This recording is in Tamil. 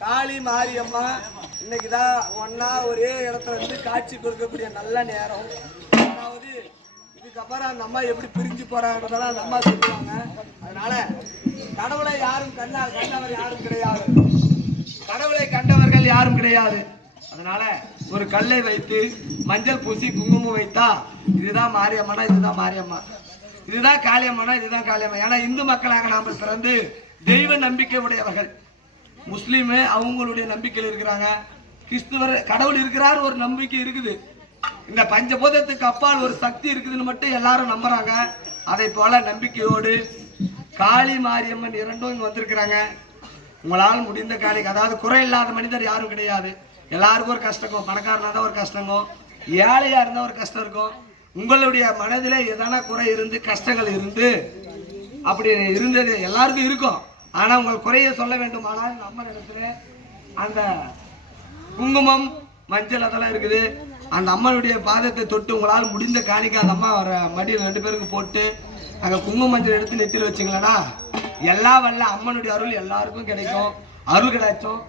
காளி மாரியம்மா இன்னைக்குதான் ஒன்னா ஒரே இடத்துல இருந்து காட்சி கொடுக்கக்கூடிய நல்ல நேரம். அதாவது இதுக்கப்புறம் அந்த அம்மா எப்படி பிரிஞ்சு போறாங்கன்றதெல்லாம் அந்த அம்மா சொல்லுவாங்க. அதனால கடவுளை யாரும் கண்டவர் யாரும் கிடையாது, கடவுளை கண்டவர்கள் யாரும் கிடையாது. அதனால ஒரு கல்லை வைத்து மஞ்சள் பூசி குங்குமம் வைத்தா இதுதான் மாரியம்மனா, இதுதான் மாரியம்மா, இதுதான் காளியம்மனா, இதுதான் காளியம்மா. ஏன்னா இந்து மக்களாக நாம பிறந்து தெய்வ நம்பிக்கை உடையவர்கள். முஸ்லீம் அவங்களுடைய நம்பிக்கையில் இருக்கிறாங்க, கிறிஸ்துவர் கடவுள் இருக்கிறார் ஒரு நம்பிக்கை இருக்குது. இந்த பஞ்சபூதத்துக்கு அப்பால் ஒரு சக்தி இருக்குதுன்னு மட்டும் எல்லாரும் நம்புறாங்க. அதை போல நம்பிக்கையோடு காளி மாரியம்மன் இரண்டும் இங்க வந்திருக்கிறாங்க. உங்களால் முடிந்த காளிக்கு, அதாவது குறை இல்லாத மனிதர் யாரும் கிடையாது. எல்லாருக்கும் ஒரு கஷ்டம், பணக்காரனா தான் ஒரு கஷ்டங்க, ஏழையா இருந்தா ஒரு கஷ்டம் இருக்கும். உங்களுடைய மனதில் எதனா குறை இருந்து கஷ்டங்கள் இருந்து அப்படி இருந்தது எல்லாருக்கும் இருக்கும். ஆனா உங்கள் குறையை சொல்ல வேண்டுமானால் நம்ம இடத்துல அந்த குங்குமம் மஞ்சள் அதெல்லாம் இருக்குது. அந்த அம்மனுடைய பாதத்தை தொட்டு உங்களால் முடிந்த காணிக்க அந்த அம்மா வர மடியில் 2 பேருக்கு போட்டு அங்கே குங்குமம் மஞ்சள் எடுத்து நெத்தியில் வச்சிங்களா எல்லா வல்ல அம்மனுடைய அருள் எல்லாருக்கும் கிடைக்கும். அருள் கிடைச்சும்